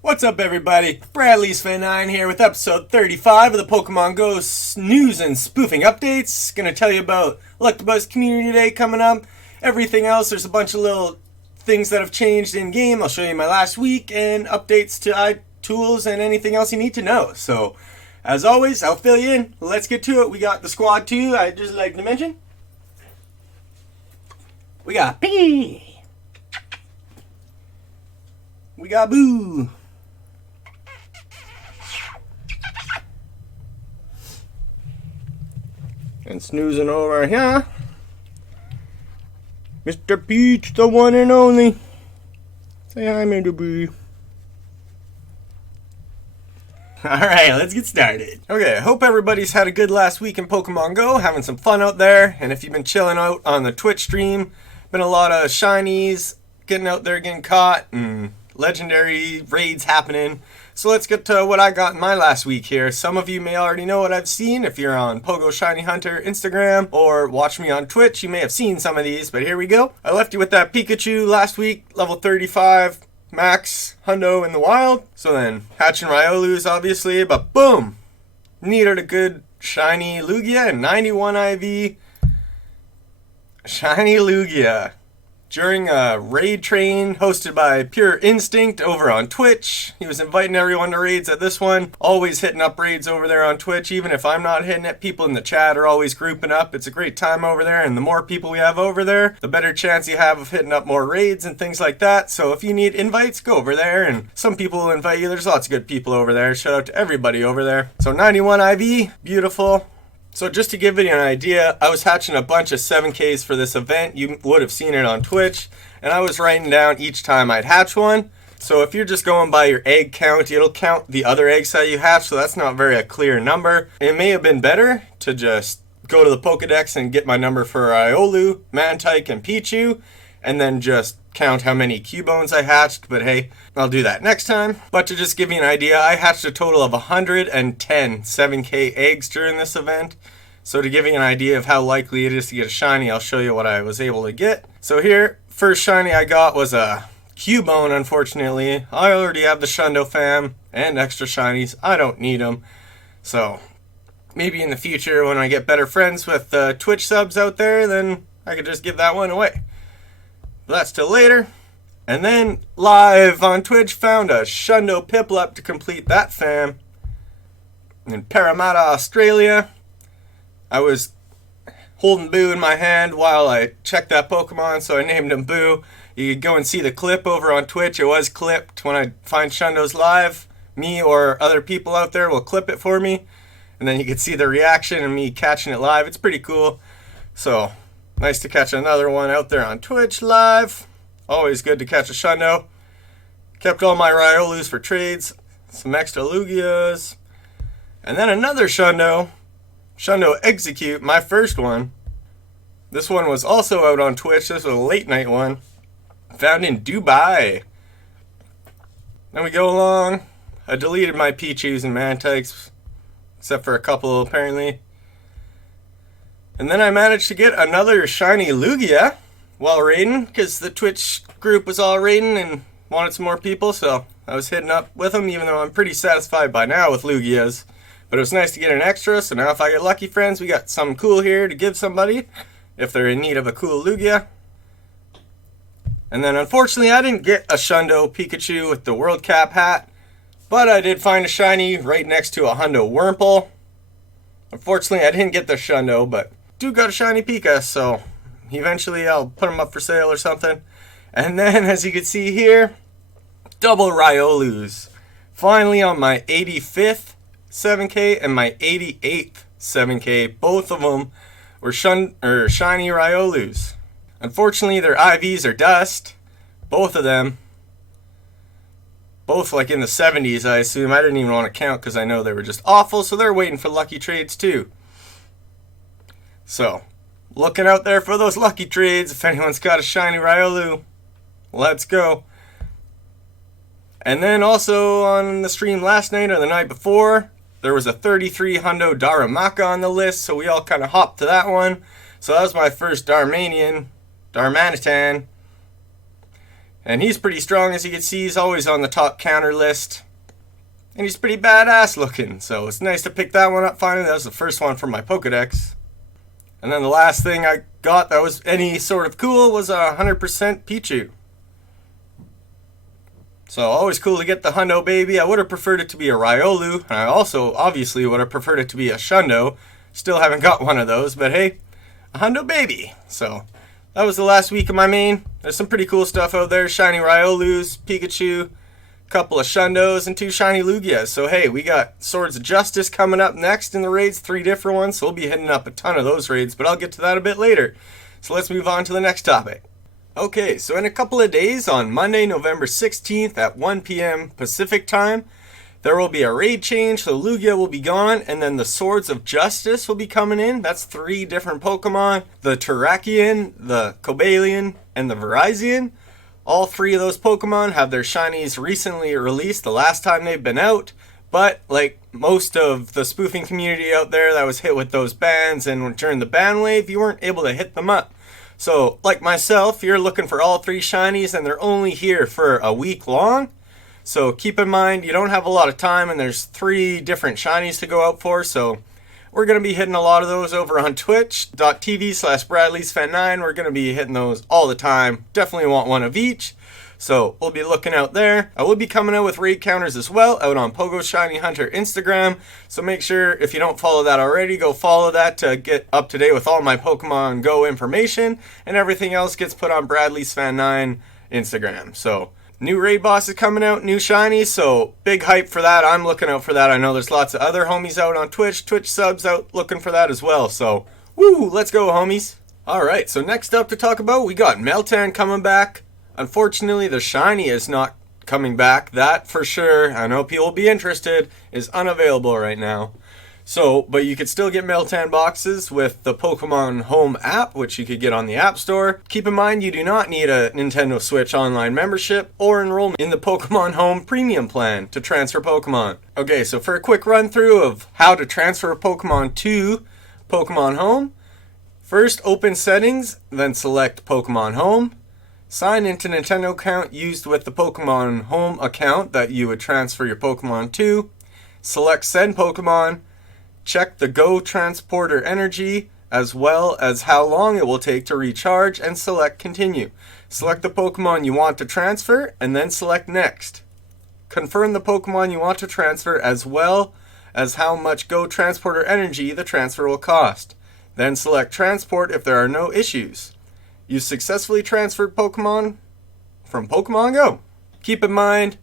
What's up, everybody? Bradley's Fan9 here with episode 35 of the Pokemon Go news and spoofing updates. Gonna tell you about Electabuzz Community Day coming up. Everything else, there's a bunch of little things that have changed in-game. I'll show you my last week and updates to iTools and anything else you need to know. So, as always, I'll fill you in. Let's get to it. We got the squad too, I'd just like to mention. We got Piggy. We got Boo. And snoozing over here, Mr. Peach, the one and only. Say hi, Mr. Boo. Alright, let's get started. Okay, I hope everybody's had a good last week in Pokemon Go, having some fun out there. And if you've been chilling out on the Twitch stream, been a lot of shinies getting out there, getting caught, and legendary raids happening. So let's get to what I got in my last week here. Some of you may already know what I've seen. If you're on POGO Shiny Hunter Instagram or watch me on Twitch, you may have seen some of these, but here we go. I left you with that Pikachu last week, level 35, max hundo in the wild. So then, hatching Riolu's obviously, but boom! Needed a good shiny Lugia and 91 IV. Shiny Lugia. During a raid train hosted by Pure Instinct over on Twitch. He was inviting everyone to raids at this one. Always hitting up raids over there on Twitch. Even if I'm not hitting it, people in the chat are always grouping up. It's a great time over there, and the more people we have over there, the better chance you have of hitting up more raids and things like that. So if you need invites, go over there, and some people will invite you. There's lots of good people over there. Shout out to everybody over there. So 91 IV, beautiful. So just to give you an idea, I was hatching a bunch of 7Ks for this event. You would have seen it on Twitch. And I was writing down each time I'd hatch one. So if you're just going by your egg count, it'll count the other eggs that you hatch. So that's not very a clear number. It may have been better to just go to the Pokedex and get my number for Riolu, Mantike, and Pichu. And then just count how many Cubones I hatched. But hey, I'll do that next time. But to just give you an idea, I hatched a total of 110 7K eggs during this event. So to give you an idea of how likely it is to get a shiny, I'll show you what I was able to get. So here, first shiny I got was a Cubone, unfortunately. I already have the Shundo fam and extra shinies. I don't need them. So maybe in the future when I get better friends with Twitch subs out there, then I could just give that one away. But that's till later. And then live on Twitch, found a Shundo Piplup to complete that fam. In Parramatta, Australia. I was holding Boo in my hand while I checked that Pokemon, so I named him Boo. You could go and see the clip over on Twitch. It was clipped. When I find Shundos live, me or other people out there will clip it for me. And then you can see the reaction and me catching it live. It's pretty cool. So, nice to catch another one out there on Twitch live. Always good to catch a Shundo. Kept all my Riolus for trades. Some extra Lugias. And then another Shundo Execute, my first one. This one was also out on Twitch. This was a late night one. Found in Dubai. Then we go along. I deleted my Pichus and Mantikes, except for a couple apparently. And then I managed to get another shiny Lugia while raiding, because the Twitch group was all raiding and wanted some more people, so I was hitting up with them, even though I'm pretty satisfied by now with Lugias. But it was nice to get an extra, so now if I get lucky, friends, we got something cool here to give somebody if they're in need of a cool Lugia. And then unfortunately, I didn't get a Shundo Pikachu with the World Cap hat, but I did find a shiny right next to a Hundo Wurmple. Unfortunately, I didn't get the Shundo, but do got a shiny Pika, so eventually I'll put them up for sale or something. And then, as you can see here, double Riolus. Finally on my 85th 7K and my 88th 7K, both of them were shiny Riolus. Unfortunately, their IVs are dust. Both of them. Both like in the 70s, I assume. I didn't even want to count because I know they were just awful, so they're waiting for lucky trades too. So, looking out there for those lucky trades. If anyone's got a shiny Riolu, let's go. And then also on the stream last night or the night before, there was a 33 Hundo Darumaka on the list, so we all kind of hopped to that one. So that was my first Darmanitan. And he's pretty strong, as you can see. He's always on the top counter list. And he's pretty badass looking, so it's nice to pick that one up finally. That was the first one from my Pokedex. And then the last thing I got that was any sort of cool was a 100% Pichu. So always cool to get the Hundo baby. I would have preferred it to be a Riolu, and I also obviously would have preferred it to be a Shundo. Still haven't got one of those, but hey, a Hundo baby. So that was the last week of my main. There's some pretty cool stuff out there. Shiny Riolus, Pikachu, a couple of Shundos, and 2 shiny Lugias. So hey, we got Swords of Justice coming up next in the raids, 3 different ones. So we'll be hitting up a ton of those raids, but I'll get to that a bit later. So let's move on to the next topic. Okay, so in a couple of days, on Monday, November 16th at 1 p.m. Pacific time, there will be a raid change. So Lugia will be gone, and then the Swords of Justice will be coming in. That's 3 different Pokemon. The Terrakion, the Cobalion, and the Virizion. All 3 of those Pokemon have their shinies recently released the last time they've been out. But like most of the spoofing community out there that was hit with those bans, and during the ban wave, you weren't able to hit them up. So, like myself, you're looking for all 3 shinies, and they're only here for a week long. So keep in mind, you don't have a lot of time, and there's 3 different shinies to go out for. So we're going to be hitting a lot of those over on twitch.tv/Bradley'sFan9. We're going to be hitting those all the time. Definitely want one of each. So we'll be looking out there. I will be coming out with raid counters as well out on POGO Shiny Hunter Instagram. So make sure, if you don't follow that already, go follow that to get up to date with all my Pokemon Go information. And everything else gets put on Bradley's Fan 9 Instagram. So new raid bosses coming out, new shinies. So big hype for that. I'm looking out for that. I know there's lots of other homies out on Twitch subs out looking for that as well. So woo, let's go homies. Alright, so next up to talk about, we got Meltan coming back. Unfortunately, the shiny is not coming back. That for sure, I know people will be interested, is unavailable right now. So, but you could still get Meltan boxes with the Pokemon Home app, which you could get on the App Store. Keep in mind, you do not need a Nintendo Switch Online membership or enrollment in the Pokemon Home Premium plan to transfer Pokemon. Okay, so for a quick run through of how to transfer Pokemon to Pokemon Home, first open Settings, then select Pokemon Home. Sign into Nintendo account used with the Pokemon Home account that you would transfer your Pokemon to. Select Send Pokemon. Check the Go Transporter energy as well as how long it will take to recharge, and select Continue. Select the Pokemon you want to transfer and then select Next. Confirm the Pokemon you want to transfer as well as how much Go Transporter energy the transfer will cost. Then select Transport if there are no issues. You successfully transferred Pokemon from Pokemon Go. Keep in mind,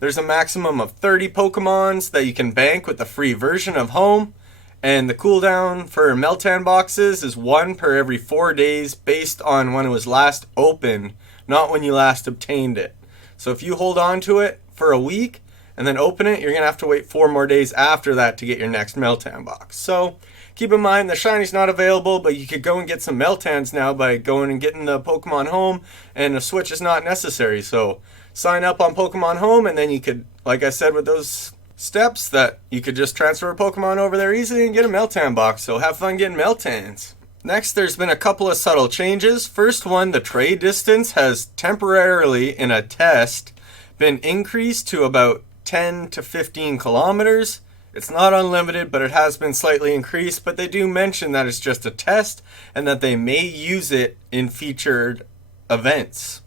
there's a maximum of 30 Pokemons that you can bank with the free version of Home, and the cooldown for Meltan boxes is 1 per every 4 days based on when it was last opened, not when you last obtained it. So if you hold on to it for a week and then open it, you're going to have to wait 4 more days after that to get your next Meltan box. So keep in mind, the shiny's not available, but you could go and get some Meltans now by going and getting the Pokemon Home, and the Switch is not necessary. So sign up on Pokemon Home, and then you could, like I said with those steps, that you could just transfer a Pokemon over there easily and get a Meltan box. So have fun getting Meltans. Next, there's been a couple of subtle changes. First one, the trade distance has temporarily, in a test, been increased to about 10 to 15 kilometers. It's not unlimited, but it has been slightly increased, but they do mention that it's just a test and that they may use it in featured events.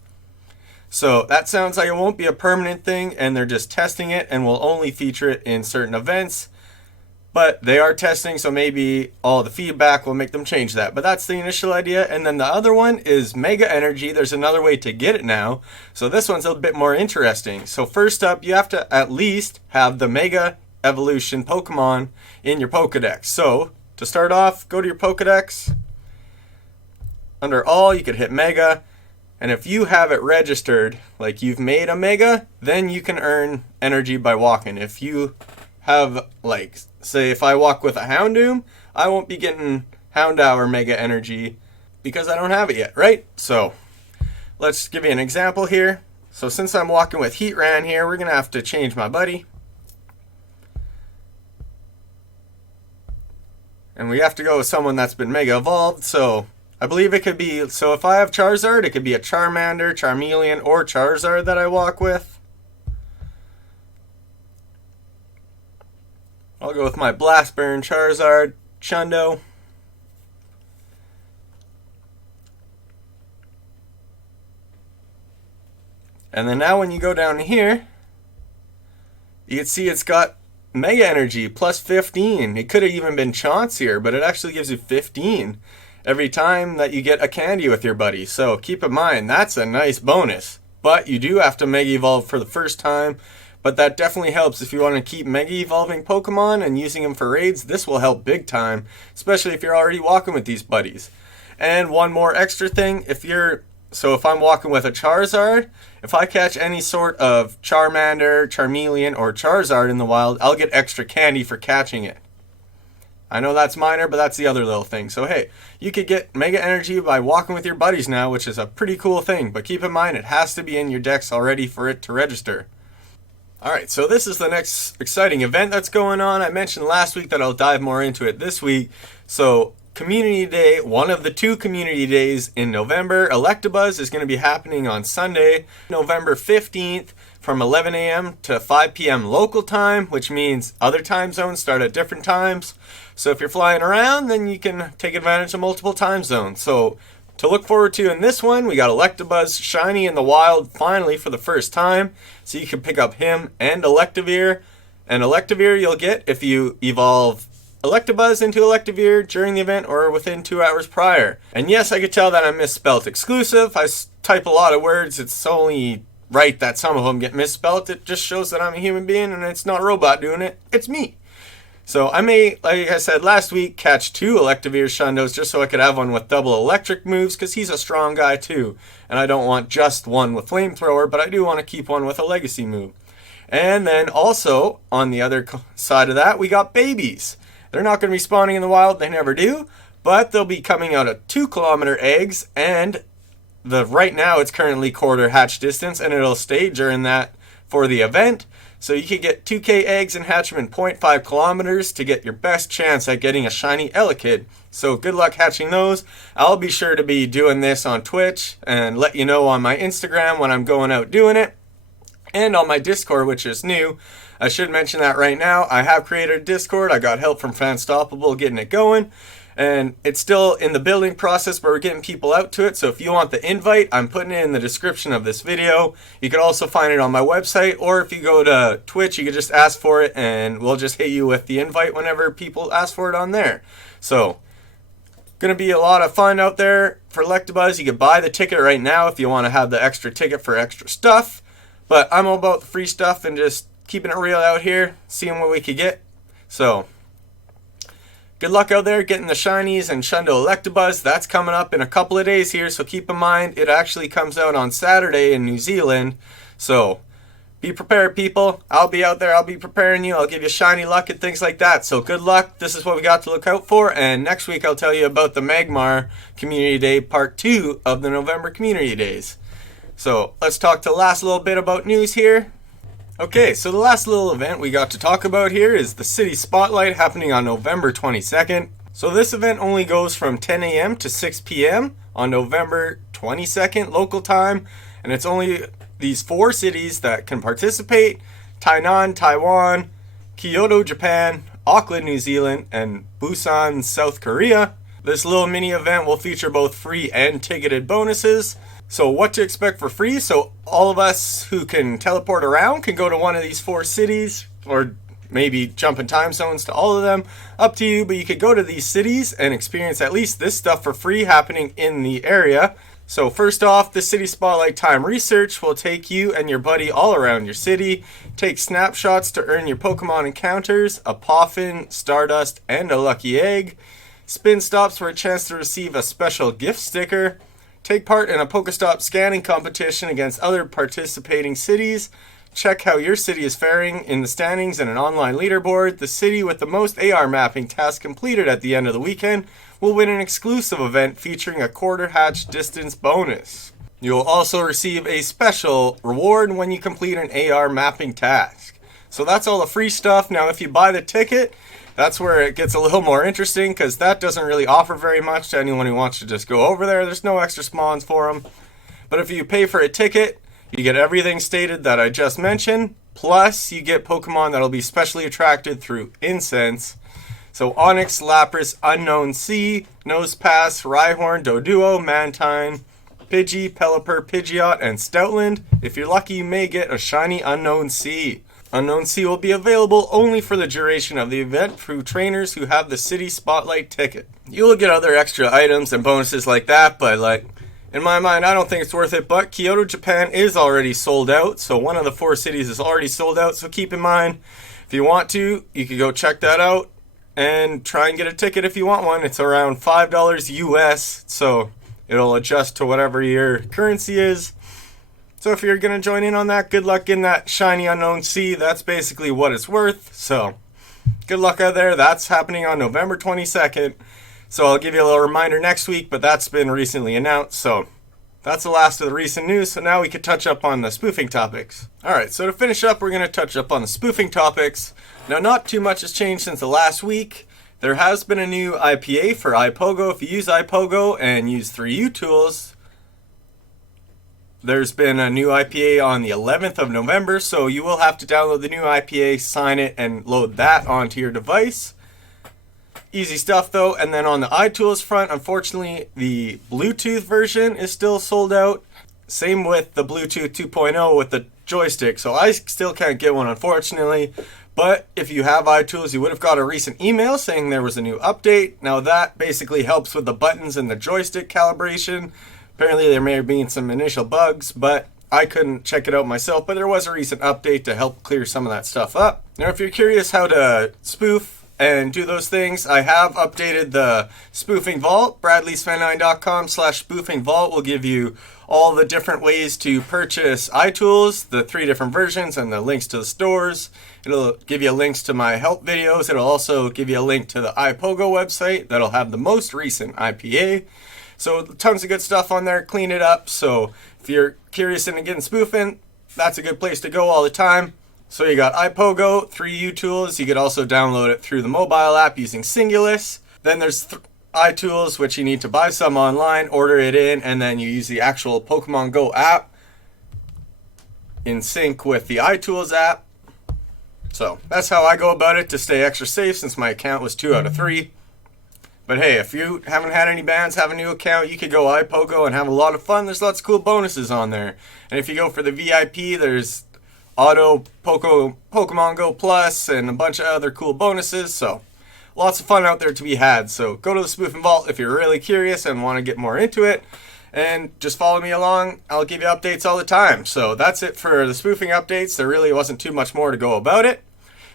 So that sounds like it won't be a permanent thing, and they're just testing it and will only feature it in certain events. But they are testing, so maybe all the feedback will make them change that. But that's the initial idea. And then the other one is Mega Energy. There's another way to get it now. So this one's a bit more interesting. So first up, you have to at least have the Mega Evolution Pokemon in your Pokedex. So to start off, go to your Pokedex. Under all, you could hit Mega, and if you have it registered, like you've made a Mega, then you can earn energy by walking. If you have, like, say if I walk with a Houndoom, I won't be getting Houndour Mega Energy because I don't have it yet, right? So let's give you an example here. So since I'm walking with Heatran here, we're gonna have to change my buddy. And we have to go with someone that's been Mega Evolved, so I believe it could be, so if I have Charizard, it could be a Charmander, Charmeleon, or Charizard that I walk with. I'll go with my Blast Burn, Charizard, Shundo. And then now when you go down here, you can see it's got Mega Energy plus 15. It could have even been Chance here, but it actually gives you 15 every time that you get a candy with your buddy. So keep in mind, that's a nice bonus. But you do have to Mega Evolve for the first time. But that definitely helps if you want to keep Mega Evolving Pokemon and using them for raids. This will help big time, especially if you're already walking with these buddies. And one more extra thing, if I'm walking with a Charizard, if I catch any sort of Charmander, Charmeleon, or Charizard in the wild, I'll get extra candy for catching it. I know that's minor, but that's the other little thing. So hey, you could get Mega Energy by walking with your buddies now, which is a pretty cool thing. But keep in mind, it has to be in your decks already for it to register. Alright, so this is the next exciting event that's going on. I mentioned last week that I'll dive more into it this week. So Community Day, one of the 2 community days in November, Electabuzz is going to be happening on Sunday, November 15th from 11 a.m. to 5 p.m. local time, which means other time zones start at different times. So if you're flying around, then you can take advantage of multiple time zones. So to look forward to in this one, we got Electabuzz shiny in the wild finally for the first time. So you can pick up him and Electivire. And Electivire you'll get if you evolve Electabuzz into Electivire during the event or within 2 hours prior. And yes, I could tell that I misspelt exclusive. I type a lot of words. It's only right that some of them get misspelt. It just shows that I'm a human being and it's not a robot doing it. It's me. So I may, like I said last week, catch 2 Electivire Shundos just so I could have one with double electric moves because he's a strong guy too. And I don't want just one with flamethrower, but I do want to keep one with a legacy move. And then also, on the other side of that, we got babies. They're not going to be spawning in the wild, they never do, but they'll be coming out of 2-kilometer eggs, and right now it's currently quarter hatch distance, and it'll stay during that for the event. So you could get 2K eggs and hatch them in 0.5 kilometers to get your best chance at getting a shiny Elekid. So good luck hatching those. I'll be sure to be doing this on Twitch and let you know on my Instagram when I'm going out doing it. And on my Discord, which is new. I should mention that right now. I have created a Discord. I got help from Fanstoppable getting it going. And it's still in the building process, but we're getting people out to it. So if you want the invite, I'm putting it in the description of this video. You can also find it on my website. Or if you go to Twitch, you can just ask for it. And we'll just hit you with the invite whenever people ask for it on there. So, going to be a lot of fun out there for Electabuzz. You can buy the ticket right now if you want to have the extra ticket for extra stuff. But I'm all about the free stuff and just keeping it real out here, seeing what we could get. So, good luck out there getting the shinies and Shundo Electabuzz. That's coming up in a couple of days here, so keep in mind it actually comes out on Saturday in New Zealand. So, be prepared, people. I'll be out there. I'll be preparing you. I'll give you shiny luck and things like that. So, good luck. This is what we got to look out for. And next week, I'll tell you about the Magmar Community Day Part 2 of the November Community Days. So, let's talk the last little bit about news here. Okay, so the last little event we got to talk about here is the City Spotlight happening on November 22nd. So this event only goes from 10 a.m. to 6 p.m. on November 22nd local time, and it's only these 4 cities that can participate: Tainan, Taiwan, Kyoto, Japan, Auckland, New Zealand, and Busan, South Korea. This little mini event will feature both free and ticketed bonuses. So what to expect for free? So all of us who can teleport around can go to one of these 4 cities, or maybe jump in time zones to all of them. Up to you, but you could go to these cities and experience at least this stuff for free happening in the area. So first off, the City Spotlight Time Research will take you and your buddy all around your city. Take snapshots to earn your Pokemon encounters, a Poffin, Stardust, and a Lucky Egg. Spin stops for a chance to receive a special gift sticker. Take part in a Pokestop scanning competition against other participating cities. Check how your city is faring in the standings in an online leaderboard. The city with the most AR mapping tasks completed at the end of the weekend will win an exclusive event featuring a quarter hatch distance bonus. You'll also receive a special reward when you complete an AR mapping task. So that's all the free stuff. Now if you buy the ticket, That's where it gets a little more interesting, because that doesn't really offer very much to anyone who wants to just go over there. There's no extra spawns for them. But if you pay for a ticket, you get everything stated that I just mentioned, plus you get Pokemon that'll be specially attracted through incense. So Onyx, Lapras, Unknown Sea, Nosepass, Rhyhorn, Doduo, Mantine, Pidgey, Pelipper, Pidgeot, and Stoutland. If you're lucky, you may get a shiny Unknown Sea. Unknown Sea will be available only for the duration of the event through trainers who have the City Spotlight ticket. You will get other extra items and bonuses like that, but in my mind, I don't think it's worth it. But Kyoto, Japan is already sold out, so one of the 4 cities is already sold out, so keep in mind, if you want to, you can go check that out and try and get a ticket if you want one. It's around $5 US, so it'll adjust to whatever your currency is. So if you're going to join in on that, good luck in that shiny Unknown Sea. That's basically what it's worth. So good luck out there. That's happening on November 22nd. So I'll give you a little reminder next week, but that's been recently announced. So that's the last of the recent news. So now we can touch up on the spoofing topics. Alright, so to finish up, we're going to touch up on the spoofing topics. Now, not too much has changed since the last week. There has been a new IPA for iPOGO. If you use iPOGO and use 3U tools, there's been a new IPA on the 11th of November, so you will have to download the new IPA, sign it, and load that onto your device. Easy stuff though. And then on the iTools front, unfortunately, the Bluetooth version is still sold out. Same with the Bluetooth 2.0 with the joystick, so I still can't get one, unfortunately. But if you have iTools, you would have got a recent email saying there was a new update. Now that basically helps with the buttons and the joystick calibration. Apparently there may have been some initial bugs, but I couldn't check it out myself. But there was a recent update to help clear some of that stuff up. Now if you're curious how to spoof and do those things, I have updated the Spoofing Vault. BradleySven9.com/Spoofing Vault will give you all the different ways to purchase iTools, the 3 different versions, and the links to the stores. It'll give you links to my help videos. It'll also give you a link to the iPOGO website that'll have the most recent IPA. So tons of good stuff on there. Clean it up. So if you're curious into getting spoofing, that's a good place to go all the time. So you got iPOGO, 3U tools. You could also download it through the mobile app using Singulus. Then there's iTools, which you need to buy some online, order it in, and then you use the actual Pokemon Go app in sync with the iTools app. So that's how I go about it to stay extra safe, since my account was 2 out of 3. But hey, if you haven't had any bans, have a new account, you could go iPOGO and have a lot of fun. There's lots of cool bonuses on there. And if you go for the VIP, there's Auto Pokemon Go Plus and a bunch of other cool bonuses. So lots of fun out there to be had. So go to the Spoofing Vault if you're really curious and want to get more into it. And just follow me along. I'll give you updates all the time. So that's it for the spoofing updates. There really wasn't too much more to go about it.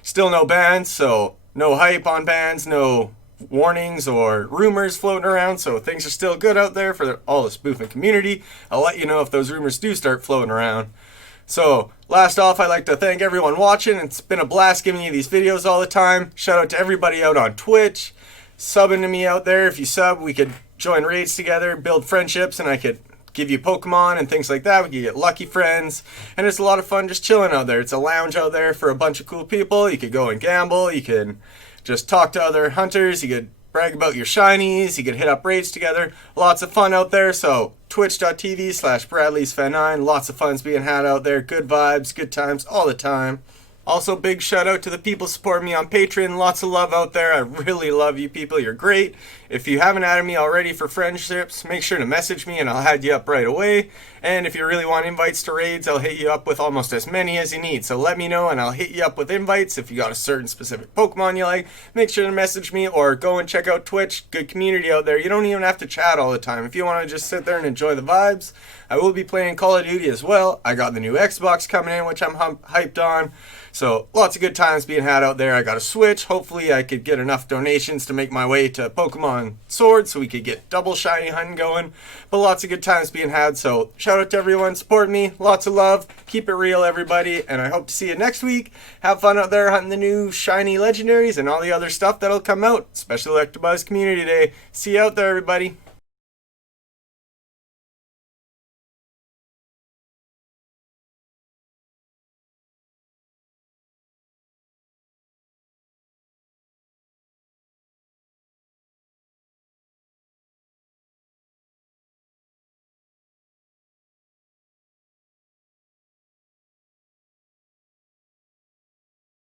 Still no bans, so no hype on bans, no warnings or rumors floating around. So things are still good out there for all the spoofing community. I'll let you know if those rumors do start floating around. So last off, I'd like to thank everyone watching. It's been a blast giving you these videos all the time. Shout out to everybody out on Twitch, subbing to me out there. If you sub, we could join raids together, build friendships, and I could give you Pokemon and things like that. We could get lucky friends, and it's a lot of fun just chilling out there. It's a lounge out there for a bunch of cool people. You could go and gamble. You can just talk to other hunters. You could brag about your shinies. You could hit up raids together. Lots of fun out there. So twitch.tv/BradleySven9. Lots of fun's being had out there. Good vibes, good times all the time. Also, big shout out to the people supporting me on Patreon. Lots of love out there. I really love you people. You're great. If you haven't added me already for friendships, make sure to message me and I'll add you up right away. And if you really want invites to raids, I'll hit you up with almost as many as you need. So let me know and I'll hit you up with invites. If you got a certain specific Pokemon you like, make sure to message me or go and check out Twitch. Good community out there. You don't even have to chat all the time. If you want to just sit there and enjoy the vibes, I will be playing Call of Duty as well. I got the new Xbox coming in, which I'm hyped on. So lots of good times being had out there. I got a Switch. Hopefully I could get enough donations to make my way to Pokemon Sword so we could get double shiny hunting going. But lots of good times being had. So shout out to everyone. Support me. Lots of love. Keep it real, everybody. And I hope to see you next week. Have fun out there hunting the new shiny legendaries and all the other stuff that'll come out. Special Electabuzz Community Day. See you out there, everybody.